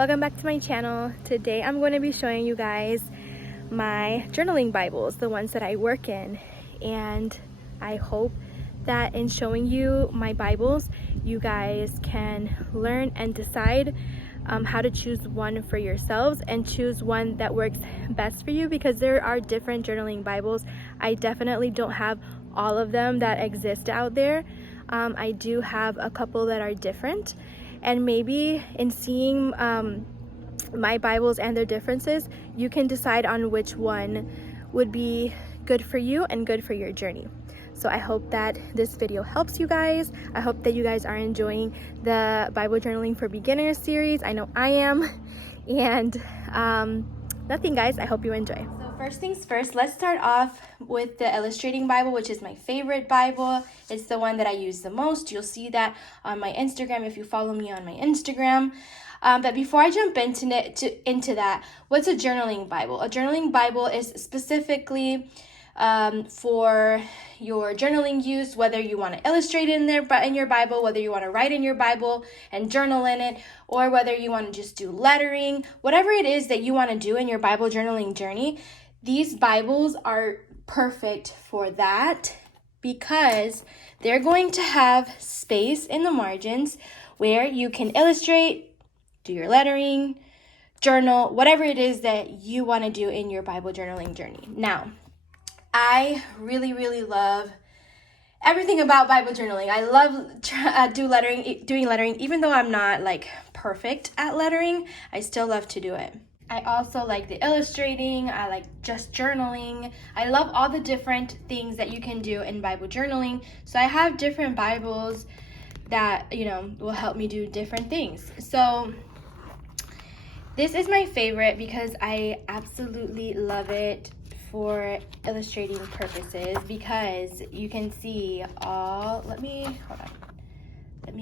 Welcome back to my channel. Today I'm going to be showing you guys my journaling Bibles, the ones that I work in, and I hope that in showing you my Bibles you guys can learn and decide how to choose one for yourselves and choose one that works best for you, because there are different journaling Bibles. I definitely don't have all of them that exist out there. I do have a couple that are different, and maybe in seeing my Bibles and their differences, you can decide on which one would be good for you and good for your journey. So I hope that this video helps you guys. I hope that you guys are enjoying the Bible Journaling for Beginners series. I know I am. And nothing, guys, I hope you enjoy. So first things first, let's start off with the Illustrating Bible, which is my favorite Bible. It's the one that I use the most. You'll see that on my Instagram if you follow me on my Instagram. But before I jump into that, what's a journaling Bible? A journaling Bible is specifically for your journaling use, whether you want to illustrate in your Bible, whether you want to write in your Bible and journal in it, or whether you want to just do lettering, whatever it is that you want to do in your Bible journaling journey, these Bibles are perfect for that, because they're going to have space in the margins where you can illustrate, do your lettering, journal, whatever it is that you want to do in your Bible journaling journey. Now, I really love everything about Bible journaling. I love doing lettering, even though I'm not like perfect at lettering. I still love to do it. I also like the illustrating. I like just journaling. I love all the different things that you can do in Bible journaling. So I have different Bibles that, will help me do different things. So this is my favorite because I absolutely love it for illustrating purposes, because you can see all, let me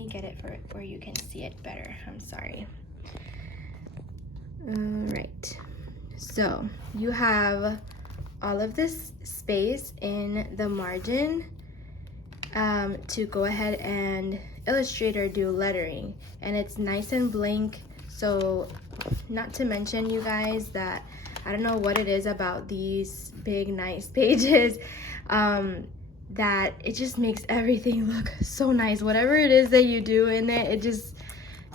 get it for where you can see it better. I'm sorry. All right, so you have all of this space in the margin to go ahead and illustrate or do lettering, and it's nice and blank. So not to mention, you guys, that I don't know what it is about these big nice pages that it just makes everything look so nice. Whatever it is that you do in it, it just,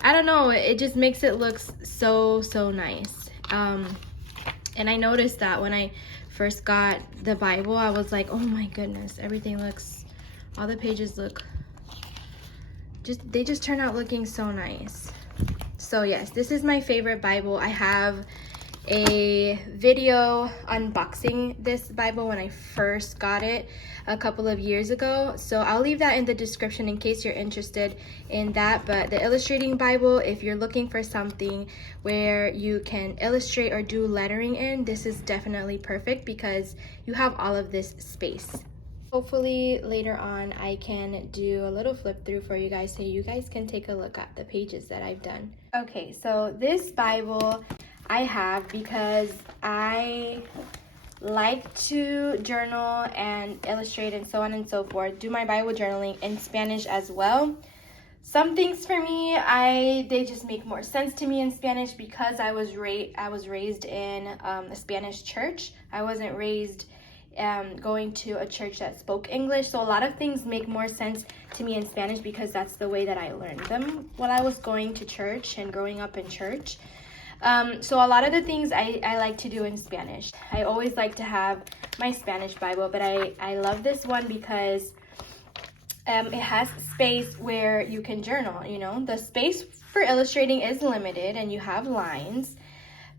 I don't know, it just makes it look so nice. And I noticed that when I first got the Bible, I was like, oh my goodness, everything looks, all the pages look, they just turn out looking so nice. So yes, this is my favorite Bible. I have a video unboxing this Bible when I first got it a couple of years ago, so I'll leave that in the description in case you're interested in that. But the Illustrating Bible, if you're looking for something where you can illustrate or do lettering in, this is definitely perfect because you have all of this space. Hopefully later on I can do a little flip through for you guys so you guys can take a look at the pages that I've done. Okay, so this Bible I have because I like to journal and illustrate and so on and so forth, do my Bible journaling in Spanish as well. Some things for me, they just make more sense to me in Spanish because I was raised in a Spanish church. I wasn't raised going to a church that spoke English, so a lot of things make more sense to me in Spanish because that's the way that I learned them when I was going to church and growing up in church. So a lot of the things I like to do in Spanish. I always like to have my Spanish Bible, but I love this one because it has space where you can journal. The space for illustrating is limited and you have lines,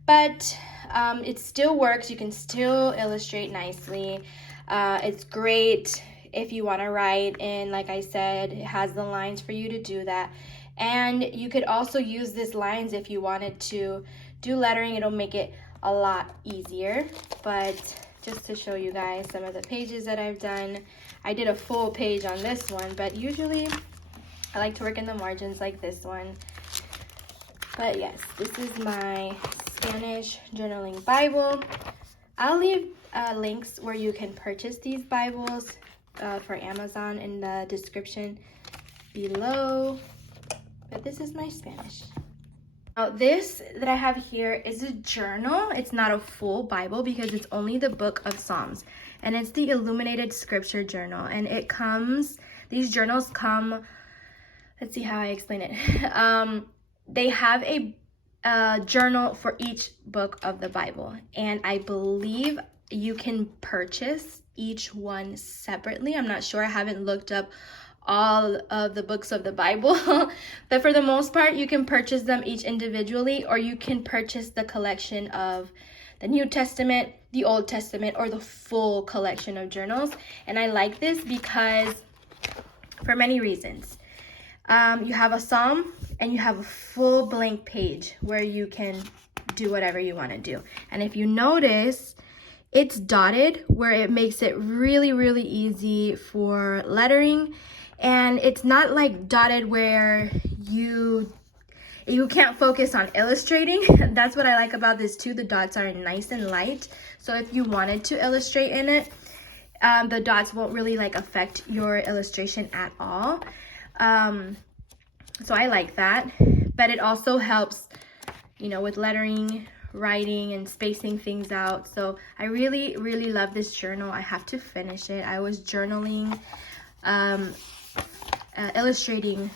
but it still works. You can still illustrate nicely. It's great if you want to write in, like I said, it has the lines for you to do that. And you could also use these lines if you wanted to do lettering. It'll make it a lot easier. But just to show you guys some of the pages that I've done, I did a full page on this one, but usually I like to work in the margins like this one. But yes, this is my Spanish journaling Bible. I'll leave links where you can purchase these Bibles for Amazon in the description below. But this is my Spanish. Now this that I have here is a journal. It's not a full Bible because it's only the book of Psalms. And it's the Illuminated Scripture Journal. And it comes, these journals come, let's see how I explain it. They have a journal for each book of the Bible. And I believe you can purchase each one separately. I'm not sure, I haven't looked up all of the books of the Bible, but for the most part you can purchase them each individually, or you can purchase the collection of the New Testament, the Old Testament, or the full collection of journals. And I like this because for many reasons. You have a psalm and you have a full blank page where you can do whatever you want to do. And if you notice, it's dotted, where it makes it really, really easy for lettering. And it's not like dotted where you can't focus on illustrating. That's what I like about this too. The dots are nice and light. So if you wanted to illustrate in it, the dots won't really like affect your illustration at all. So I like that. But it also helps, you know, with lettering, writing, and spacing things out. So I really, really love this journal. I have to finish it. I was journaling, illustrating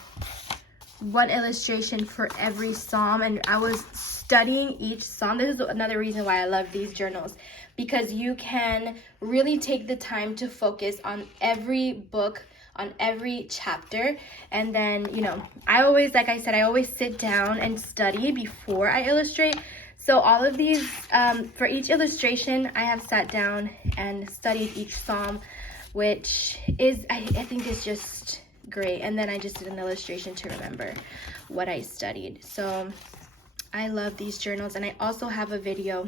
one illustration for every psalm, and I was studying each psalm. This is another reason why I love these journals, because you can really take the time to focus on every book, on every chapter. And then, you know, I always, like I said, I always sit down and study before I illustrate. So all of these, for each illustration, I have sat down and studied each psalm, which is, I think is just great. And then I just did an illustration to remember what I studied. So I love these journals. And I also have a video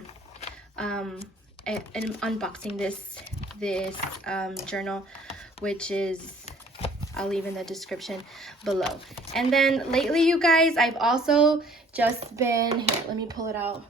unboxing this journal, which is, I'll leave in the description below. And then lately, you guys, I've also just been, here, let me pull it out.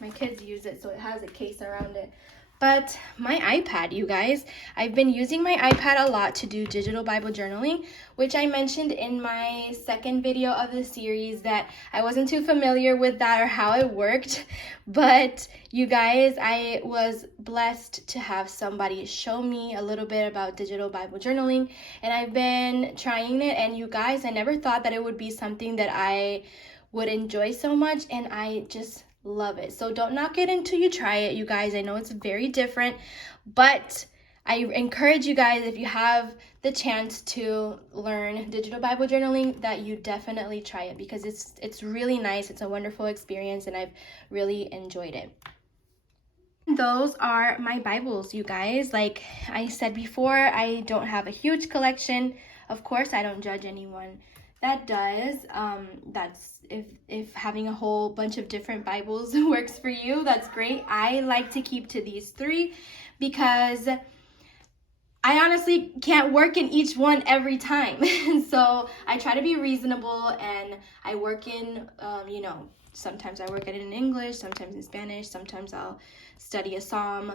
My kids use it, so it has a case around it. But my iPad, you guys, I've been using my iPad a lot to do digital Bible journaling, which I mentioned in my second video of the series that I wasn't too familiar with that or how it worked. But you guys, I was blessed to have somebody show me a little bit about digital Bible journaling, and I've been trying it. And you guys, I never thought that it would be something that I would enjoy so much, and I just love it. So don't knock it until you try it, you guys. I know it's very different, but I encourage you guys, if you have the chance to learn digital Bible journaling, that you definitely try it, because it's really nice. It's a wonderful experience, and I've really enjoyed it. Those are my Bibles, you guys. Like I said before, I don't have a huge collection. Of course, I don't judge anyone that does. That's if having a whole bunch of different Bibles works for you, that's great. I like to keep to these three because I honestly can't work in each one every time. So I try to be reasonable, and I work in, you know, sometimes I work at it in English, sometimes in Spanish, sometimes I'll study a psalm.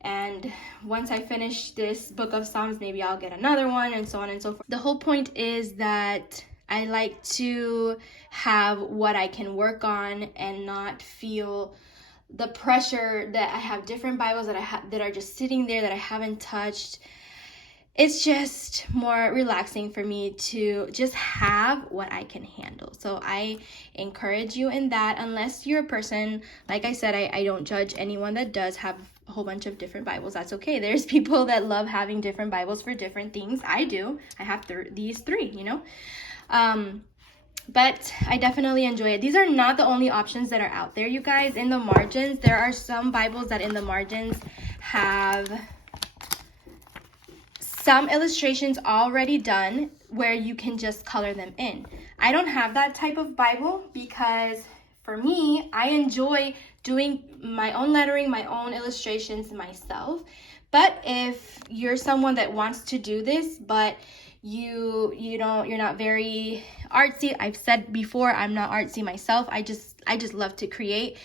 And once I finish this book of Psalms, maybe I'll get another one, and so on and so forth. The whole point is that I like to have what I can work on and not feel the pressure that I have different Bibles that are just sitting there that I haven't touched. It's just more relaxing for me to just have what I can handle. So I encourage you in that, unless you're a person, like I said, I don't judge anyone that does have a whole bunch of different Bibles. That's okay. There's people that love having different Bibles for different things. I do. I have these three, you know. But I definitely enjoy it. These are not the only options that are out there, you guys. In the margins, there are some Bibles that in the margins have some illustrations already done where you can just color them in. I don't have that type of Bible because for me, I enjoy doing my own lettering, my own illustrations myself. But if you're someone that wants to do this, but you're not very artsy. I've said before, I'm not artsy myself. I just love to create.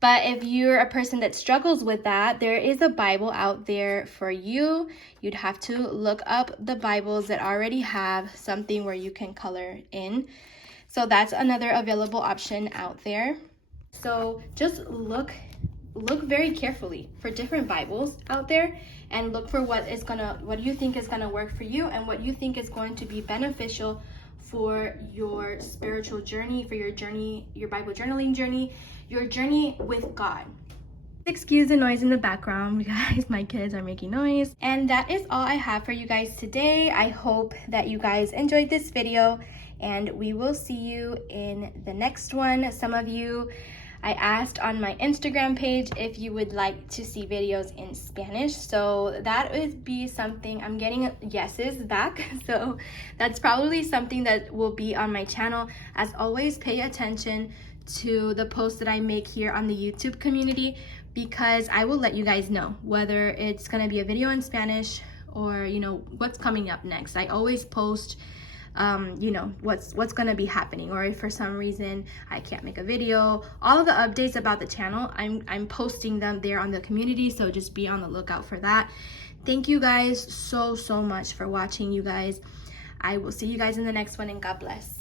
But if you're a person that struggles with that, there is a Bible out there for you. You'd have to look up the Bibles that already have something where you can color in. So that's another available option out there. So just look very carefully for different Bibles out there, and look for what you think is gonna work for you, and what you think is going to be beneficial for your spiritual journey, for your journey, your Bible journaling journey, your journey with God. Excuse the noise in the background, guys. My kids are making noise. And that is all I have for you guys today. I hope that you guys enjoyed this video, and we will see you in the next one. Some of you, I asked on my Instagram page if you would like to see videos in Spanish, so that would be something. I'm getting yeses back, so that's probably something that will be on my channel. As always, pay attention to the posts that I make here on the YouTube community, because I will let you guys know whether it's gonna be a video in Spanish or, you know, what's coming up next. I always post you know, what's gonna be happening, or if for some reason I can't make a video, all of the updates about the channel, I'm posting them there on the community, so just be on the lookout for that. Thank you guys so much for watching, you guys. I will see you guys in the next one, and God bless.